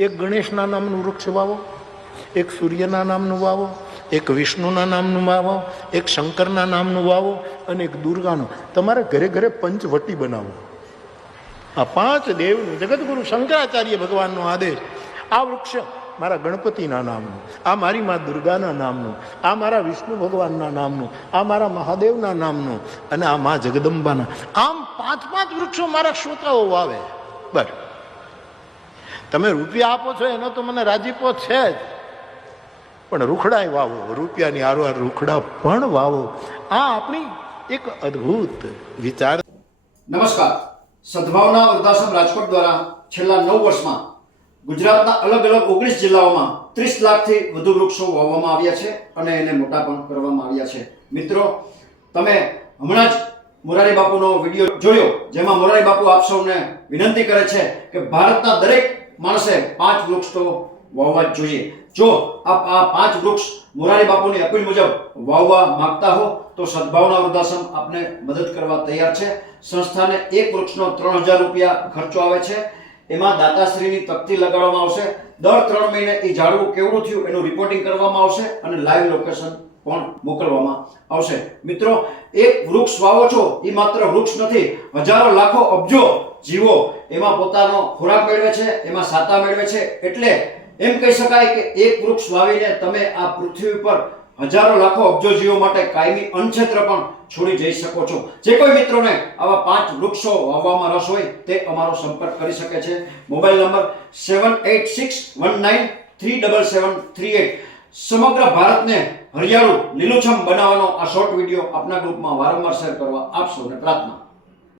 એક ગણેશના નામનું વૃક્ષ વાવો, એક સૂર્યના નામનું વાવો, એક વિષ્ણુના નામનું વાવો, એક શંકરના નામનું વાવો અને એક દુર્ગાનું. તમારે ઘરે ઘરે પંચવટી બનાવો. આ 5 દેવનું જગતગુરુ શંકરાચાર્ય ભગવાનનો આદેશ. આ વૃક્ષ મારા ગણપતિના નામનું, આ મારી મા દુર્ગાના નામનું, આ મારા વિષ્ણુ ભગવાનના નામનું, આ મારા મહાદેવના નામનું અને આ મા જગદંબાના. આમ 5 વૃક્ષો મારા શ્રોતાઓ વાવે. બસ તમે રૂપિયા આપો છો એનો તો મને રાજીપો છે જ, પણ રૂખડાય વાવો, રૂપિયાની હારવાર રૂખડા પણ વાવો. આ આપણી એક અદ્ભુત વિચાર. નમસ્કાર. સદભાવના વૃદ્ધાશ્રમ રાજકોટ દ્વારા છેલ્લા 9 વર્ષમાં ગુજરાતના અલગ અલગ 19 જિલ્લાઓમાં 30 લાખથી વધુ વૃક્ષો વાવવામાં આવ્યા છે અને એને મોટા પણ કરવામાં આવ્યા છે. મિત્રો, તમે હમણાં જ મોરારી બાપુનો વિડીયો જોયો, જેમાં મોરારી બાપુ આપ સૌને વિનંતી કરે છે કે ભારતના દરેક માણસે 5 વૃક્ષ તો વાવવા જ જોઈએ. જો આપ આ 5 વૃક્ષ મોરારી બાપુની અપીલ મુજબ વાવવા માંગતા હો તો સદભાવના વૃદ્ધાશ્રમ આપને મદદ કરવા તૈયાર છે. સંસ્થાને એક વૃક્ષનો 3000 રૂપિયા ખર્ચો આવે છે. એમાં દાતાશ્રીની તકતી લગાડવામાં આવશે. દર 3 મહિને એ ઝાડવું કેવડું થયું એનું રિપોર્ટિંગ કરવામાં આવશે અને લાઈવ લોકેશન પણ મોકલવામાં આવશે. મિત્રો, એક વૃક્ષ વાવો છો એ માત્ર વૃક્ષ નથી, હજારો લાખો અબજો જીવો એમાં પોતાનો ખોરાક મેળવે છે, એમાં સાતા મેળવે છે. એટલે એમ કહી શકાય કે એક વૃક્ષ વાવીને તમે આ પૃથ્વી પર હજારો લાખો અબજો જીવો માટે કાયમી અન્નક્ષેત્ર પણ છોડી જઈ શકો છો. જે કોઈ મિત્રોને આવા 5 વૃક્ષો વાવવામાં રસ હોય તે અમારો સંપર્ક કરી શકે છે. Mobile number 7861937738. સમગ્ર ભારતને હરિયાળું લીલુંછમ બનાવવાનો આ શોર્ટ વિડીયો આપના ગ્રુપમાં વારંવાર શેર કરવા આપ સૌને પ્રાર્થના.